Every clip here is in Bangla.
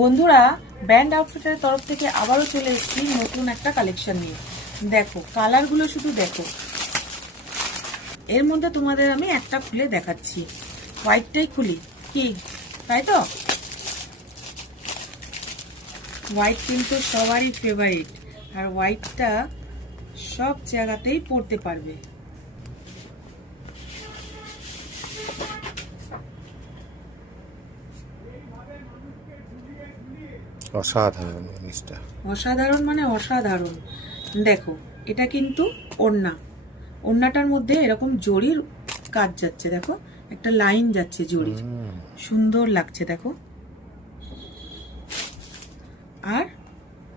বন্ধুরা, ব্র্যান্ড আউটফিটের তরফ থেকে আবারও চলে এসেছি নতুন একটা কালেকশন নিয়ে। দেখো কালারগুলো, শুধু দেখো। এর মধ্যে তোমাদের আমি একটা খুলে দেখাচ্ছি, হোয়াইটটাই খুলি কি, তাই তো? হোয়াইট কিন্তু সবারই ফেভারিট, আর হোয়াইটটা সব জায়গাতেই পরতে পারবে। অসাধারণ জিনিসটা, অসাধারণ মানে অসাধারণ। দেখো এটা কিন্তু ওড়না, ওড়নাটার মধ্যে এরকম জরির কাজ যাচ্ছে, দেখো একটা লাইন যাচ্ছে জরির, সুন্দর লাগছে দেখো। আর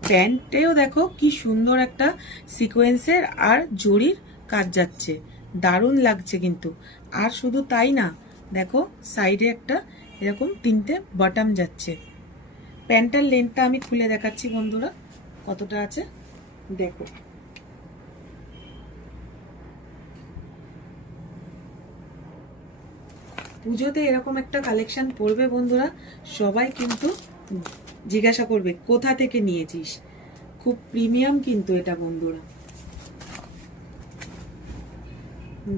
প্যান্টেও দেখো কি সুন্দর একটা সিকোয়েন্সের আর জরির কাজ যাচ্ছে, দারুণ লাগছে কিন্তু। আর শুধু তাই না, দেখো সাইডে একটা এরকম তিনটে বটম যাচ্ছে। প্যান্টের লেন্থটা আমি খুলে দেখাচ্ছি বন্ধুরা কতটা আছে, দেখো। পুজোতে এরকম একটা কালেকশন পরবে বন্ধুরা, সবাই কিন্তু জিজ্ঞাসা করবে কোথা থেকে নিয়েছিস। খুব প্রিমিয়াম কিন্তু এটা বন্ধুরা,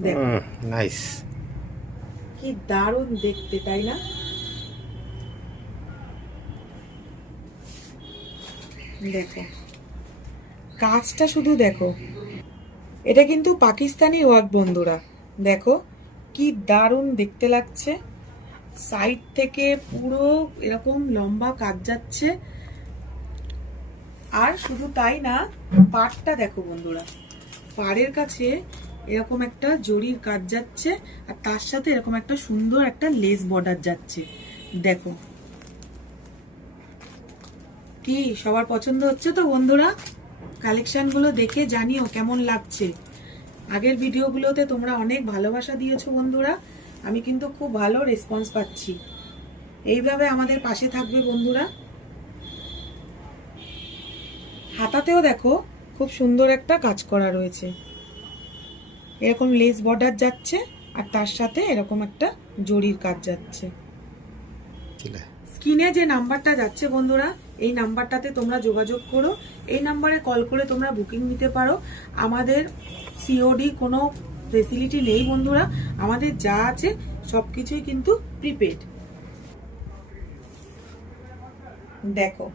দেখো নাইস, কি দারুণ দেখতে, তাই না? দেখো কাজটা শুধু দেখো, এটা কিন্তু পাকিস্তানি ওয়ার্ক বন্ধুরা, দেখো কি দারুণ দেখতে লাগছে। সাইড থেকে পুরো এরকম লম্বা কাজ যাচ্ছে। আর শুধু তাই না, পাড়টা দেখো বন্ধুরা, পাড়ের কাছে এরকম একটা জরির কাজ যাচ্ছে, আর তার সাথে এরকম একটা সুন্দর একটা লেস বর্ডার যাচ্ছে। দেখো কি সবার পছন্দ হচ্ছে তো বন্ধুরা? কালেকশনগুলো দেখে জানিও কেমন লাগছে। আগের ভিডিওগুলোতে তোমরা অনেক ভালোবাসা দিয়েছো বন্ধুরা, আমি কিন্তু খুব ভালো রেসপন্স পাচ্ছি। এইভাবে আমাদের পাশে থাকবে বন্ধুরা। হাতাতেও দেখো খুব সুন্দর একটা কাজ করা রয়েছে, এরকম লেস বর্ডার যাচ্ছে, আর তার সাথে এরকম একটা জরির কাজ যাচ্ছে। স্ক্রিনে যে নাম্বারটা যাচ্ছে বন্ধুরা, এই নাম্বারটাতে তোমরা যোগাযোগ করো। এই নাম্বারে কল করে তোমরা বুকিং নিতে পারো। আমাদের সিওডি কোনো ফেসিলিটি নেই বন্ধুরা, আমাদের যা আছে সবকিছুই কিন্তু প্রিপেড। দেখো